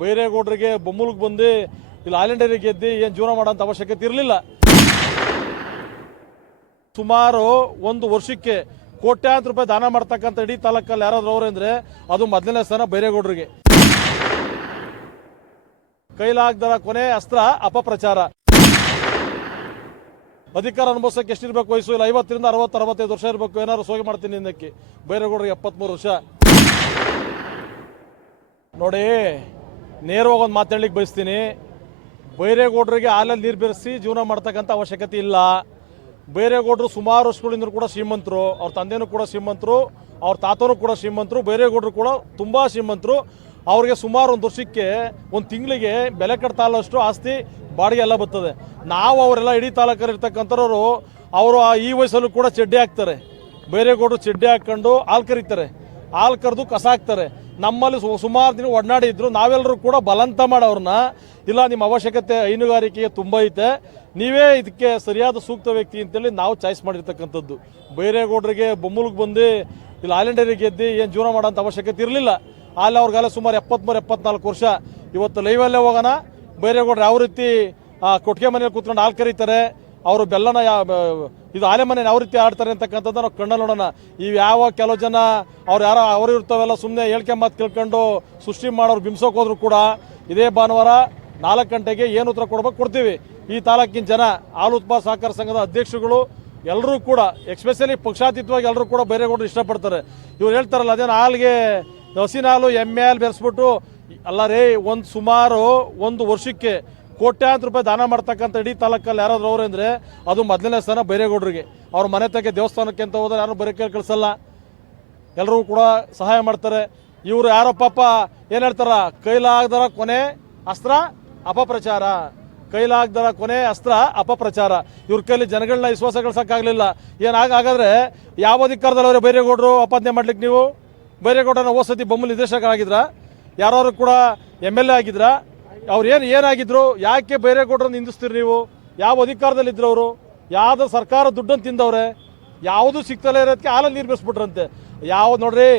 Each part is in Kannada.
ಬೈರೇಗೌಡರಿಗೆ ಬೊಮ್ಮಲ್ಗೆ ಬಂದು ಇಲ್ಲಿ ಆಲೆಂಡರಿಗೆ ಗೆದ್ದು ಏನು ಜೀವನ ಮಾಡೋಂಥ ಅವಶ್ಯಕತೆ ಇರಲಿಲ್ಲ. ಸುಮಾರು ಒಂದು ವರ್ಷಕ್ಕೆ ಕೋಟ್ಯಾಂತರ ರೂಪಾಯಿ ದಾನ ಮಾಡ್ತಕ್ಕಂಥ ಇಡೀ ತಾಲೂಕಲ್ಲಿ ಯಾರಾದ್ರೂ ಅವ್ರು ಅಂದರೆ ಅದು ಮೊದಲನೇ ಸ್ಥಾನ ಬೈರೇಗೌಡರಿಗೆ. ಕೈಲಾಗ್ದರ ಕೊನೆ ಅಸ್ತ್ರ ಅಪಪ್ರಚಾರ. ಅಧಿಕಾರ ಅನುಭವಿಸಕ್ಕೆ ಎಷ್ಟಿರ್ಬೇಕು ವಯಸ್ಸು? ಇಲ್ಲ, ಐವತ್ತರಿಂದ ಅರವತ್ತು, ಅರವತ್ತೈದು ವರ್ಷ ಇರಬೇಕು. ಏನಾದ್ರು ಸೋಗಿ ಮಾಡ್ತೀನಿ ಇನ್ನಕ್ಕೆ ಬೈರೇಗೌಡರಿಗೆ ಎಪ್ಪತ್ಮೂರು ವರ್ಷ. ನೋಡಿ ನೇರವಾಗಿ ಒಂದು ಮಾತಾಡ್ಲಿಕ್ಕೆ ಬಯಸ್ತೀನಿ. ಬೈರೇಗೌಡರಿಗೆ ಹಾಲಲ್ಲಿ ನೀರು ಬೆರೆಸಿ ಜೀವನ ಮಾಡ್ತಕ್ಕಂಥ ಅವಶ್ಯಕತೆ ಇಲ್ಲ. ಬೈರೇಗೌಡರು ಸುಮಾರು ವರ್ಷಗಳಿಂದ ಕೂಡ ಶ್ರೀಮಂತರು, ಅವ್ರ ತಂದೆನೂ ಕೂಡ ಶ್ರೀಮಂತರು, ಅವ್ರ ತಾತನೂ ಕೂಡ ಶ್ರೀಮಂತರು, ಬೈರೇಗೌಡರು ಕೂಡ ತುಂಬ ಶ್ರೀಮಂತರು. ಅವ್ರಿಗೆ ಸುಮಾರು ಒಂದು ವರ್ಷಕ್ಕೆ ಒಂದು ತಿಂಗಳಿಗೆ ಬೆಲೆ ಕಟ್ತಾಲಷ್ಟು ಆಸ್ತಿ ಬಾಡಿಗೆ ಎಲ್ಲ ಬರ್ತದೆ. ನಾವು ಅವರೆಲ್ಲ ಇಡೀ ತಾಲೂಕಲ್ಲಿ ಇರ್ತಕ್ಕಂಥವ್ರು, ಅವರು ಈ ವಯಸ್ಸಲ್ಲೂ ಕೂಡ ಚಡ್ಡಿ ಹಾಕ್ತಾರೆ. ಬೈರೇಗೌಡರು ಚಡ್ಡಿ ಹಾಕ್ಕೊಂಡು ಹಾಲು ಕರೀತಾರೆ. ಹಾಲು ಕರೆದು ಕಸ ಹಾಕ್ತಾರೆ. ನಮ್ಮಲ್ಲಿ ಸುಮಾರು ದಿನ ಒಡನಾಡಿದ್ರು ನಾವೆಲ್ಲರೂ ಕೂಡ ಬಲಂತ ಮಾಡಿ ಅವ್ರನ್ನ ಇಲ್ಲ, ನಿಮ್ಮ ಅವಶ್ಯಕತೆ ಹೈನುಗಾರಿಕೆಗೆ ತುಂಬ ಐತೆ. ನೀವೇ ಇದಕ್ಕೆ ಸರಿಯಾದ ಸೂಕ್ತ ವ್ಯಕ್ತಿ ಅಂತೇಳಿ ನಾವು ಚಾಯ್ಸ್ ಮಾಡಿರ್ತಕ್ಕಂಥದ್ದು. ಬೈರೇಗೌಡರಿಗೆ ಬೊಮ್ಮಲ್ಗೆ ಬಂದು, ಇಲ್ಲ ಆಲೆಂಡರಿಗೆ ಗೆದ್ದು ಏನು ಜೀವನ ಮಾಡೋಂಥ ಅವಶ್ಯಕತೆ ಇರಲಿಲ್ಲ. ಅಲ್ಲಿ ಅವ್ರಿಗೆಲ್ಲ ಸುಮಾರು ಎಪ್ಪತ್ಮೂರು, ಎಪ್ಪತ್ನಾಲ್ಕು ವರ್ಷ. ಇವತ್ತು ಲೈವಲ್ಲೇ ಹೋಗೋಣ. ಬೈರೇಗೌಡರು ಯಾವ ರೀತಿ ಕೊಟ್ಟಿಗೆ ಮನೆಯಲ್ಲಿ ಕೂತ್ಕೊಂಡು ಹಾಲು ಕರೀತಾರೆ. ಅವರು ಬೆಲ್ಲನ ಇದು ಆಲೆಮನೆ ಯಾವ ರೀತಿ ಆಡ್ತಾರೆ ಅಂತಕ್ಕಂಥದ್ದು ನಾವು ಕಣ್ಣಲ್ಲಿ ನೋಡೋಣ. ಇವು ಯಾವ ಕೆಲವು ಜನ ಅವ್ರು ಯಾರೋ ಅವರು ಇರ್ತಾವೆಲ್ಲ ಸುಮ್ಮನೆ ಹೇಳ್ಕೆ ಮಾತು ಕೇಳ್ಕೊಂಡು ಸೃಷ್ಟಿ ಮಾಡೋರು ಬಿಂಬಿಸೋಕೆ ಹೋದ್ರು ಕೂಡ ಇದೇ ಭಾನುವಾರ ನಾಲ್ಕು ಗಂಟೆಗೆ ಏನು ಉತ್ತರ ಕೊಡ್ಬೇಕು ಕೊಡ್ತೀವಿ. ಈ ತಾಲೂಕಿನ ಜನ, ಹಾಲು ಉತ್ಪಾದ ಸಹಕಾರ ಸಂಘದ ಅಧ್ಯಕ್ಷಗಳು ಎಲ್ಲರೂ ಕೂಡ ಎಕ್ಸ್ಪೆಷಲಿ ಪಕ್ಷಾತೀತವಾಗಿ ಎಲ್ಲರೂ ಕೂಡ ಬೇರೆಗೌಡರು ಇಷ್ಟಪಡ್ತಾರೆ. ಇವ್ರು ಹೇಳ್ತಾರಲ್ಲ, ಅದೇನು ಹಾಲಿಗೆ ಹಸಿನ ಹಾಲು ಎಮ್ಮೆ ಹಾಲು ಬೆರೆಸ್ಬಿಟ್ಟು, ಅಲ್ಲ ರೇ, ಒಂದು ಸುಮಾರು ಒಂದು ವರ್ಷಕ್ಕೆ ಕೋಟ್ಯಾಂತರ ರೂಪಾಯಿ ದಾನ ಮಾಡ್ತಕ್ಕಂಥ ಇಡೀ ತಾಲೂಕಲ್ಲಿ ಯಾರಾದ್ರೂ ಅವ್ರು ಅಂದರೆ ಅದು ಮೊದಲನೇ ಸ್ಥಾನ ಬೈರೇಗೌಡರಿಗೆ. ಅವ್ರ ಮನೆ ತಗ್ಗೆ ದೇವಸ್ಥಾನಕ್ಕೆ ಅಂತ ಹೋದ್ರೆ ಯಾರು ಬರೀ ಕೇಳಿ ಕಳಿಸಲ್ಲ. ಎಲ್ಲರೂ ಕೂಡ ಸಹಾಯ ಮಾಡ್ತಾರೆ. ಇವರು ಯಾರೋ ಪಾಪ ಏನು ಹೇಳ್ತಾರ? ಕೈಲಾಗದರ ಕೊನೆ ಅಸ್ತ್ರ, ಅಪಪ್ರಚಾರ. ಕೈಲಾಗ್ದರ ಕೊನೆ ಅಸ್ತ್ರ, ಅಪಪ್ರಚಾರ. ಇವ್ರ ಕೈಲಿ ಜನಗಳನ್ನ ವಿಶ್ವಾಸ ಗಳಿಸೋಕ್ಕಾಗಲಿಲ್ಲ ಏನಾಗ ಹಾಗಾದರೆ ಯಾವ ಅಧಿಕಾರದಲ್ಲಿ ಅವರೇ ಬೈರೇಗೌಡರು ಅಪಾದನೆ ಮಾಡ್ಲಿಕ್ಕೆ ನೀವು? ಬೈರೇಗೌಡನ ಹೋದ ಸತಿ ಬೊಮ್ಮಲ್ ನಿರ್ದೇಶಕರಾಗಿದ್ರ? ಯಾರು ಕೂಡ ಎಂ ಎಲ್ ಎ ಆಗಿದ್ರ? ಅವ್ರು ಏನು ಏನಾಗಿದ್ರು, ಯಾಕೆ ಬೈರೇಗೌಡರನ್ನು ನಿಂದಿಸ್ತೀರಿ ನೀವು? ಯಾವ ಅಧಿಕಾರದಲ್ಲಿದ್ರು ಅವರು? ಯಾವ್ದು ಸರ್ಕಾರ ದುಡ್ಡನ್ನು ತಿಂದವ್ರೆ? ಯಾವುದು ಸಿಗ್ತಲೇ ಇರೋದಕ್ಕೆ ಹಾಲಲ್ಲಿ ನೀರು ಬೆಳೆಸ್ಬಿಟ್ರಂತೆ ಯಾವ ನೋಡ್ರಿ,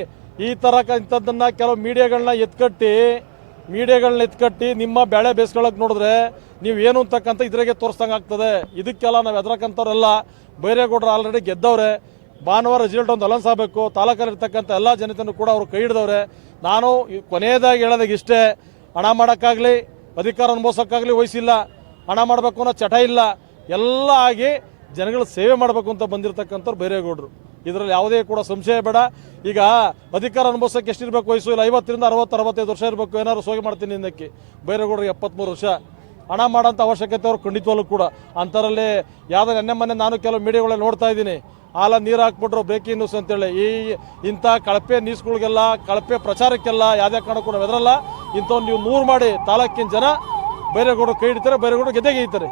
ಈ ಥರ ಇಂಥದ್ದನ್ನು ಕೆಲವು ಮೀಡಿಯಾಗಳನ್ನ ಎತ್ಕಟ್ಟಿ ಮೀಡಿಯಾಗಳನ್ನ ಎತ್ಕಟ್ಟಿ ನಿಮ್ಮ ಬೆಳೆ ಬೇಸ್ಕೊಳಕ್ ನೋಡಿದ್ರೆ ನೀವು ಏನು ಅಂತಕ್ಕಂಥ ಇದ್ರಾಗೆ ತೋರಿಸ್ದಂಗೆ ಆಗ್ತದೆ. ಇದಕ್ಕೆಲ್ಲ ನಾವು ಎದ್ರಕ್ಕಂಥವ್ರೆಲ್ಲ ಬೈರೇಗೌಡರು ಆಲ್ರೆಡಿ ಗೆದ್ದವ್ರೆ. ಭಾನುವಾರ ರಿಸಲ್ಟ್ ಒಂದು ಅಲನ್ಸ್ ಆಗಬೇಕು. ತಾಲೂಕಲ್ಲಿರ್ತಕ್ಕಂಥ ಎಲ್ಲ ಜನತೆಯನ್ನು ಕೂಡ ಅವರು ಕೈ ಹಿಡಿದವ್ರೆ. ನಾನು ಕೊನೆಯದಾಗಿ ಹೇಳೋದಾಗ ಇಷ್ಟೇ ಹಣ ಮಾಡೋಕ್ಕಾಗಲಿ ಅಧಿಕಾರ ಅನುಭವಿಸೋಕ್ಕಾಗಲಿ ವಯಸ್ಸಿಲ್ಲ, ಹಣ ಮಾಡಬೇಕು ಅನ್ನೋ ಚಟ ಇಲ್ಲ, ಎಲ್ಲ ಆಗಿ ಜನಗಳ ಸೇವೆ ಮಾಡಬೇಕು ಅಂತ ಬಂದಿರತಕ್ಕಂಥವ್ರು ಬೈರೇಗೌಡರು. ಇದರಲ್ಲಿ ಯಾವುದೇ ಕೂಡ ಸಂಶಯ ಬೇಡ. ಈಗ ಅಧಿಕಾರ ಅನುಭವಿಸೋಕೆ ಎಷ್ಟಿರಬೇಕು ವಯಸ್ಸು? ಇಲ್ಲ, ಐವತ್ತರಿಂದ ಅರವತ್ತು, ಅರವತ್ತೈದು ವರ್ಷ ಇರಬೇಕು. ಏನಾದ್ರು ಸೋಗಿ ಮಾಡ್ತೀನಿ ಇನ್ನಕ್ಕೆ ಬೈರೇಗೌಡರಿಗೆ ಎಪ್ಪತ್ತ್ಮೂರು ವರ್ಷ. ಹಣ ಮಾಡೋಂಥ ಅವಶ್ಯಕತೆ ಅವ್ರು ಖಂಡಿತವಾಗ್ಲೂ ಕೂಡ. ಅಂಥರಲ್ಲಿ ಯಾವುದೇ ನೆನ್ನೆ ಮೊನ್ನೆ ನಾನು ಕೆಲವು ಮೀಡಿಯಾಗಳಲ್ಲಿ ನೋಡ್ತಾ ಇದ್ದೀನಿ. ಹಾಲ ನೀರು ಹಾಕ್ಬಿಟ್ರು ಬ್ರೇಕಿಂಗ್ ನ್ಯೂಸ್ ಅಂತೇಳಿ. ಈ ಇಂಥ ಕಳಪೆ ನ್ಯೂಸ್ಗಳಿಗೆಲ್ಲ ಕಳಪೆ ಪ್ರಚಾರಕ್ಕೆಲ್ಲ ಯಾವುದೇ ಕಾರಣಕ್ಕೂ ನಾವು ಎದರಲ್ಲ ಇಂಥವ್ನು ನೀವು ನೂರು ಮಾಡಿ ತಾಲೂಕಿನ ಜನ ಬೈರೇಗೌಡರು ಕೈ ಹಿಡಿತಾರೆ, ಬೈರೇಗೌಡರು ಗೆದ್ದೆಗೆ ಗೀತಾರೆ